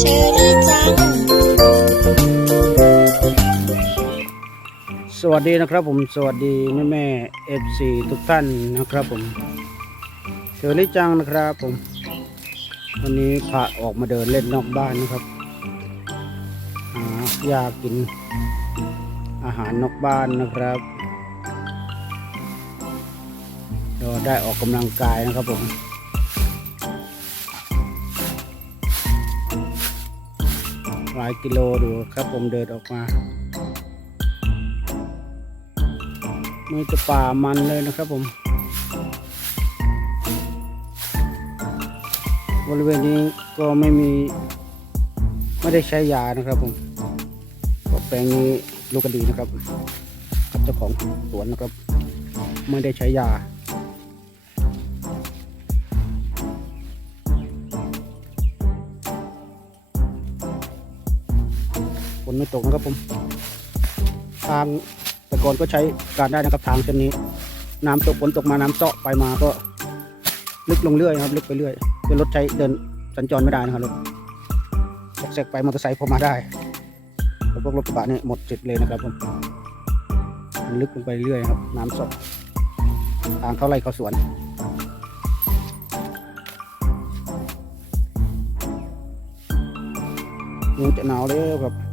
เชอรี่จัง สวัสดีนะครับผม สวัสดีแม่แม่เอฟซีทุกท่านนะครับผม เชอรี่จังนะครับผม วันนี้พาออกมาเดินเล่นนอกบ้านนะครับหาอยากกิน อาหารนอกบ้านนะครับก็ได้ออกกำลังกายนะครับผม ลายกิโลดูครับผมเดินออกมามีแต่ป่ามันเลยนะครับผม บริเวณนี้ก็ไม่มีไม่ได้ใช้ยานะครับผมก็แปลงนี้ลูกกระดีนะครับกับเจ้าของสวนนะครับ ไม่ได้ใช้ยา นไม่ตกนะครับผม ทางแต่ก่อนก็ใช้การได้นะครับทางเส้นนี้ น้ำตกฝนตกมาน้ำเจาะไปมาก็ ลึกลงเรื่อยนะครับ ลึกไปเรื่อยเป็นรถใช้เดินสัญจรไม่ได้นะครับรถแซกไปมอเตอร์ไซค์พอมาได้แล้วพวกรถกระบะเนี่ยหมดสิทธิ์เลยนะครับผมลึกลงไปเรื่อยครับ น้ำเจาะทางเข้าไรเขาสวนยุงจะหนาวเลยครับ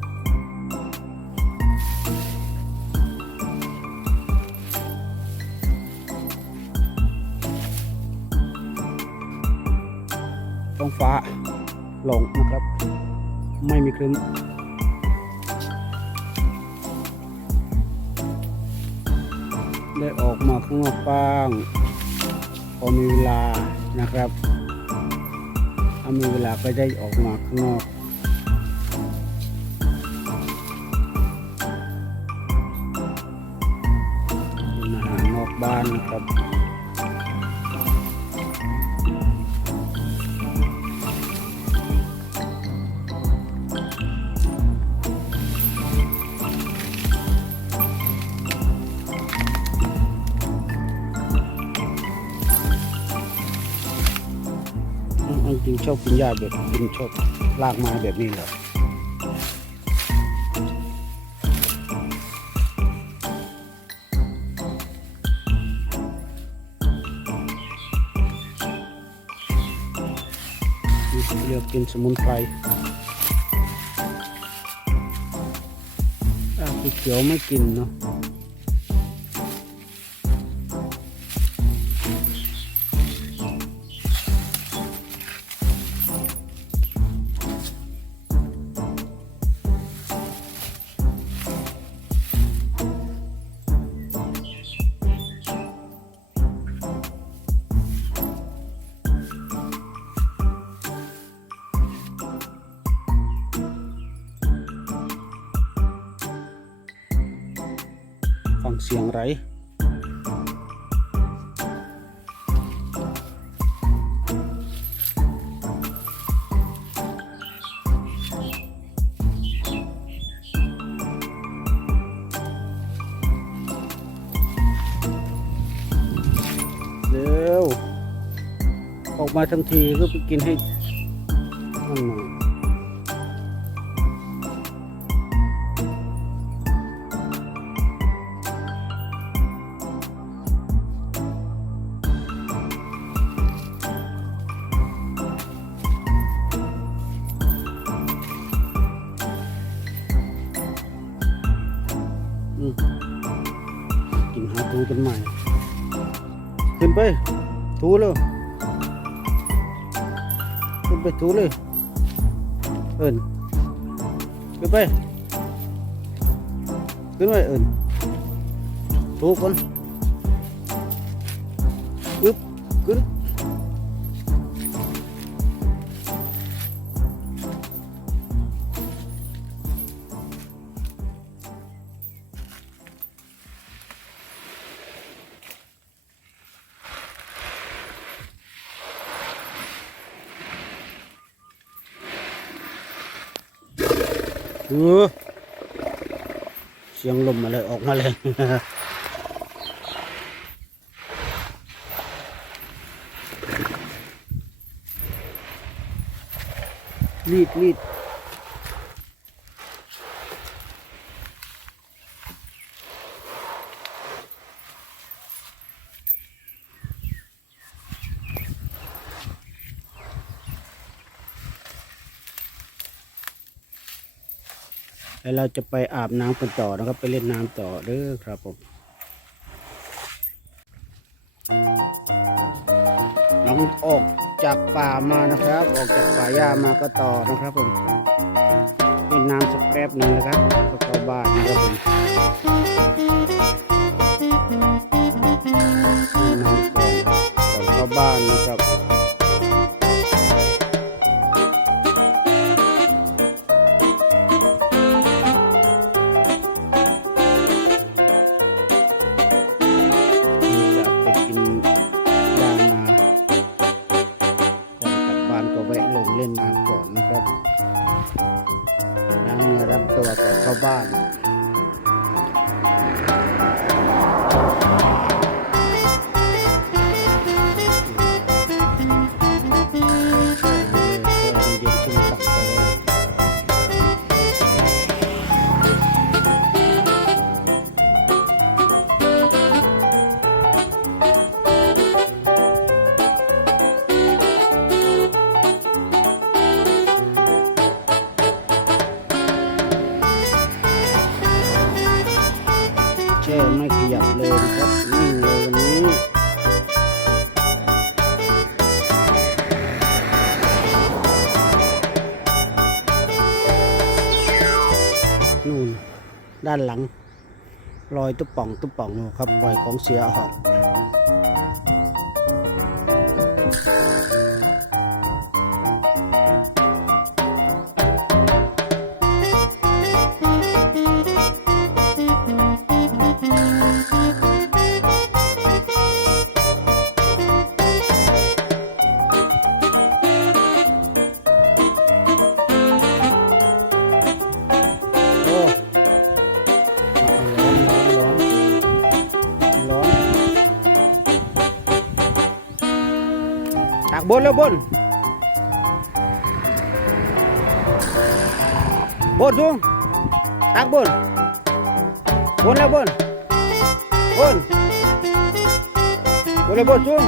ท้องฟ้าโลงนะครับ ไม่มีครึ้มได้ออกมาข้างนอกบ้างพอมีเวลานะครับถ้ามีเวลาก็ได้ออกมาข้างนอกนอาหารนอกบ้านนะครับ อืมจริงชอบกินหญ้าแบบกินชอบลากไม้แบบนี้เลยเลือกกินสมุนไพรอะสีเขียวไม่กินเนาะ เสียงไรเร็วออกมาทั้งทีก็ไปกินให้ ไปทูเลยขึ้นไปทูเลยเอินขึ้นไปขึ้นไปเอินทูก่อนปึ๊บขึ้น เออเสียงลมมาเลยออกมาเลยรีดรีดแล้วเรา จะไปอาบน้ำกันต่อนะครับ ไปเล่นน้ำต่อเด้อครับผมน้องออกจากป่ามานะครับ ออกจากป่าหญ้ามาก็ต่อนะครับผมเล่นน้ำสักแป๊บหนึ่งนะครับก็เข้าบ้านนะครับผมเล่นน้ำก่อนก่อนเข้าบ้านนะครับ ตัวก่อนเข้าบ้าน ด้านหลัง รอยตุ๊บป่องตุ๊บป่องอยู่ครับปล่อยของเสียออก ตักบนแล้วบนบนสูงตักบนบนแล้วบนบนบนแล้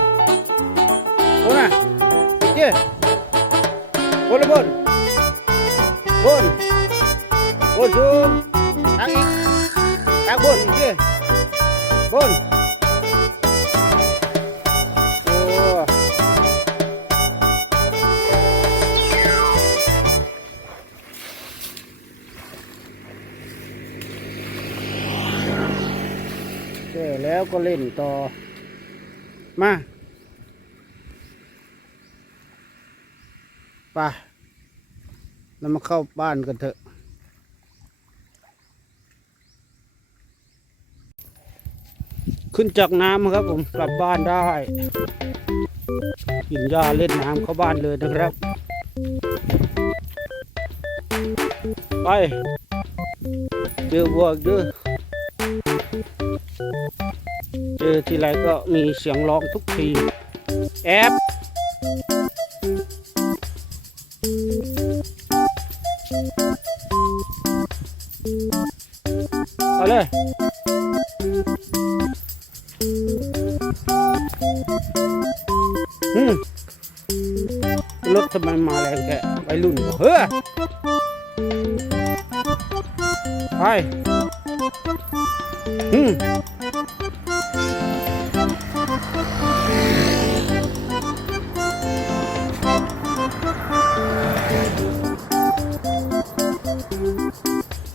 ว บนสูงตักตักบนสูงสูงเลยสูงเอออีกทีอีกทีบน เอออีกอีกอีกบนมามาบนอ่ะอีกทีบนเลยบนบนบนสูงตั้งอีกตั้งบนอีกทีบนโอ้เสร็จแล้วก็เล่นต่อ มา ปเรามาเข้าบ้านกันเถอะขึ้นจากน้ำครับผมกลับบ้านได้กินหญ้าเล่นน้ำเข้าบ้านเลยนะครับ ไปเจอวัวกเด้อเจอทีไรก็มีเสียงร้องทุกที แอบ เฮ้อไปอืม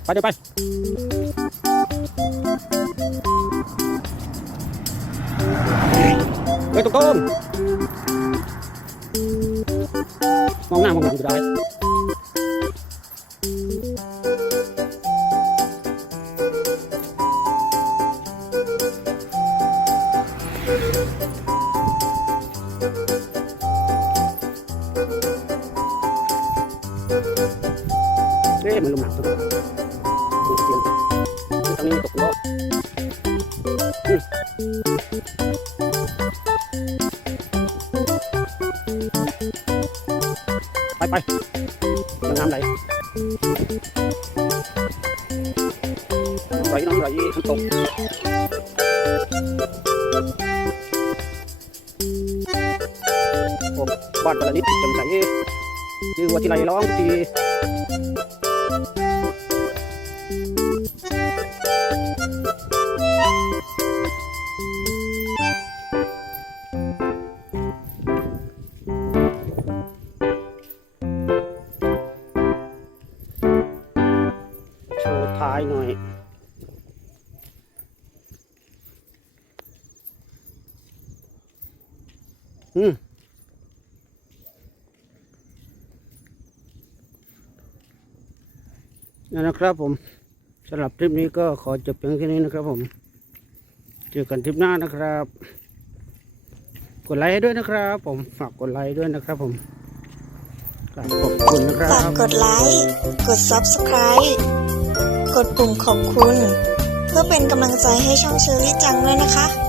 ไปเดี๋ยวไปไปตรงๆมองหน้ามองหลังอยู่ได้ อ๊ะมันลมหนักตัวนี่เสียงนี้ตกล้อไปไปน้ำไหลไหลน้ำไหลน้ำตกผมบ้านตะนิดจำใส คือว่าที่ไรร้องที ครับผมสำหรับคลิปนี้ก็ขอจบเพียงแค่นี้นะครับผม เจอกันคลิปหน้านะครับ กดไลค์ให้ด้วยนะครับ ผมฝากกดไลค์ด้วยนะครับผมกราบขอบคุณนะครับฝากกดไลค์กด Subscribe กดปุ่มขอบคุณ เพื่อเป็นกำลังใจให้ช่องเชอรี่จังด้วยนะคะ